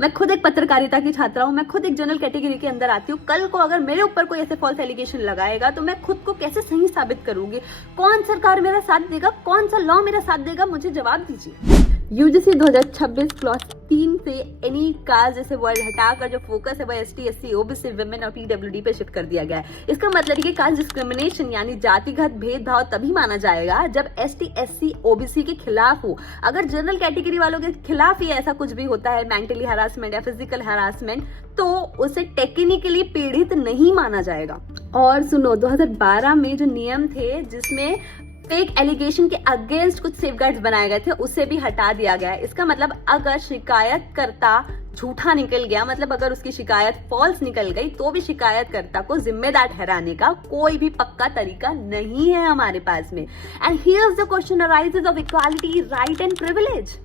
मैं खुद एक पत्रकारिता की छात्रा हूँ, मैं खुद एक जनरल कैटेगरी के अंदर आती हूँ। कल को अगर मेरे ऊपर कोई ऐसे फॉल्स एलिगेशन लगाएगा तो मैं खुद को कैसे सही साबित करूंगी? कौन सरकार मेरा साथ देगा? कौन सा लॉ मेरा साथ देगा? मुझे जवाब दीजिए। यूजीसी 2026 क्लॉज 3 से एनी कास्ट जैसे वर्ड हटाकर जो फोकस है वो एसटी, एससी, ओबीसी, वुमेन और पीडब्ल्यूडी पे शिफ्ट कर दिया गया है। इसका मतलब है कि कास्ट डिस्क्रिमिनेशन यानी जातिगत भेदभाव तभी माना जाएगा जब एसटी, एससी, ओबीसी के खिलाफ हो। अगर जनरल कैटेगरी वालों के खिलाफ ही ऐसा कुछ भी होता है, मेंटली हरासमेंट या फिजिकल हरासमेंट, तो उसे टेक्निकली पीड़ित नहीं माना जाएगा। और सुनो, 2012 में जो नियम थे जिसमें फेक एलिगेशन के अगेंस्ट कुछ सेफगार्ड्स बनाए गए थे, उसे भी हटा दिया गया है। इसका मतलब अगर शिकायतकर्ता झूठा निकल गया, मतलब अगर उसकी शिकायत फॉल्स निकल गई, तो भी शिकायतकर्ता को जिम्मेदार ठहराने का कोई भी पक्का तरीका नहीं है हमारे पास में। And here's the question arises of equality, right and privilege.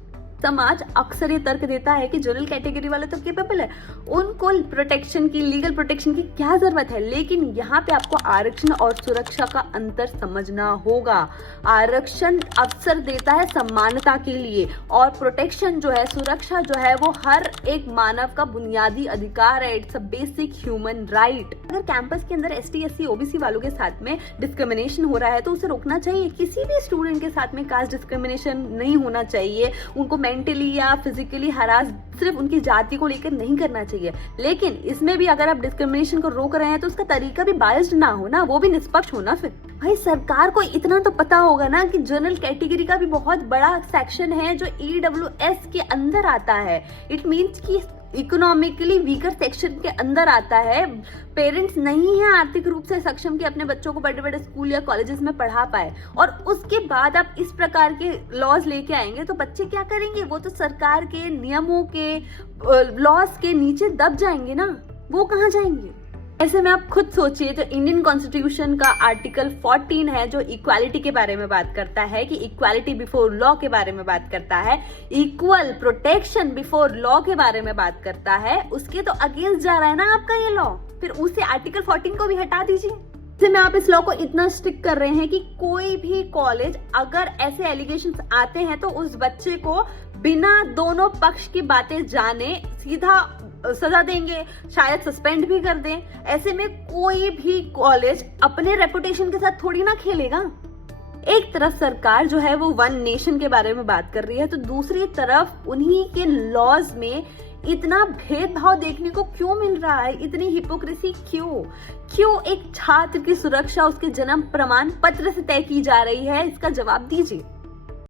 समाज अक्सर ये तर्क देता है कि जनरल कैटेगरी वाले तो केपेबल है, उनको प्रोटेक्शन की, लीगल प्रोटेक्शन की क्या जरूरत है। लेकिन यहाँ पे आपको आरक्षण और सुरक्षा का अंतर समझना होगा। आरक्षण अवसर देता है समानता के लिए, और प्रोटेक्शन जो है, सुरक्षा जो है, वो हर एक मानव का बुनियादी अधिकार है। It's a basic human right. अगर कैंपस के अंदर एसटी, एससी, ओबीसी वालों के साथ में डिस्क्रिमिनेशन हो रहा है तो उसे रोकना चाहिए। किसी भी स्टूडेंट के साथ में कास्ट डिस्क्रिमिनेशन नहीं होना चाहिए। उनको मेंटली या फिजिकली हरास सिर्फ उनकी जाति को लेकर नहीं करना चाहिए। लेकिन इसमें भी अगर आप डिस्क्रिमिनेशन को रोक रहे हैं तो उसका तरीका भी बायस्ड ना हो ना, वो भी निष्पक्ष होना। फिर भाई सरकार को इतना तो पता होगा ना कि जनरल कैटेगरी का भी बहुत बड़ा सेक्शन है जो ईडब्ल्यूएस के अंदर आता है। इट मीन्स कि इकोनॉमिकली वीकर सेक्शन के अंदर आता है। पेरेंट्स नहीं है आर्थिक रूप से सक्षम कि अपने बच्चों को बड़े बड़े स्कूल या कॉलेजेस में पढ़ा पाए, और उसके बाद आप इस प्रकार के लॉज लेके आएंगे तो बच्चे क्या करेंगे? वो तो सरकार के नियमों के, लॉज के नीचे दब जाएंगे ना, वो कहाँ जाएंगे? ऐसे में आप खुद सोचिए, जो इंडियन कॉन्स्टिट्यूशन का आर्टिकल 14 है जो इक्वालिटी के बारे में बात करता है, कि इक्वालिटी बिफोर लॉ के बारे में बात करता है, इक्वल प्रोटेक्शन बिफोर लॉ के बारे में बात करता है, उसके तो अगेंस्ट जा रहा है ना आपका ये लॉ। फिर उसे आर्टिकल 14 को भी हटा दीजिए। ऐसे में आप इस लॉ को इतना स्ट्रिक्ट कर रहे हैं कि कोई भी कॉलेज अगर ऐसे एलिगेशंस आते हैं तो उस बच्चे को बिना दोनों पक्ष की बातें जाने सीधा सजा देंगे, शायद सस्पेंड भी कर दें। ऐसे में कोई भी कॉलेज अपने रेपुटेशन के साथ थोड़ी ना खेलेगा। एक तरफ सरकार जो है वो वन नेशन के बारे में बात कर रही है, तो दूसरी तरफ उन्हीं के लॉज में इतना भेदभाव देखने को क्यों मिल रहा है? इतनी हिपोक्रेसी क्यों एक छात्र की सुरक्षा उसके जन्म प्रमाण पत्र से तय की जा रही है? इसका जवाब दीजिए।